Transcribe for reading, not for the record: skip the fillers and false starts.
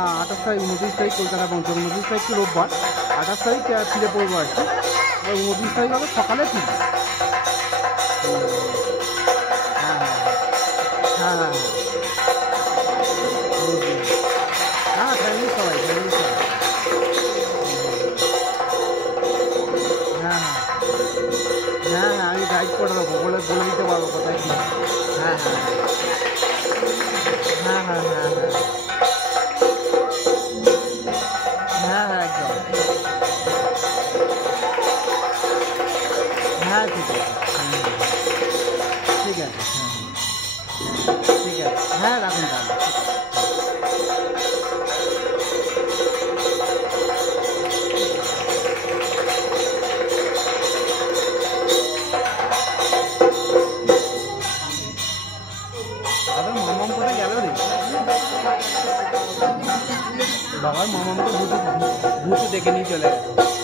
না 28 তারিখ 29 তারিখ কলকাতা পৌঁছাবো। 29 তারিখ তো রোববার, 28 তারিখ ফিরে পড়বো আর কি। 29 তারিখ হবে সকালে ফিরবো। হ্যাঁ হ্যাঁ হ্যাঁ হ্যাঁ ফ্যামিলি সবাই হ্যাঁ হ্যাঁ হ্যাঁ আমি গাইড করে দেবো, বলে দিতে পারবো কোথায় কি। হ্যাঁ হ্যাঁ হ্যাঁ হ্যাঁ হ্যাঁ হ্যাঁ হ্যাঁ একদম হ্যাঁ ঠিক আছে ঠিক আছে ঠিক আছে হ্যাঁ রাখুন তাহলে। দাদা মামাম কোথায় গেল রে? বাবার মামাম তো ভূত দেখে নিয়ে চলে গেছে।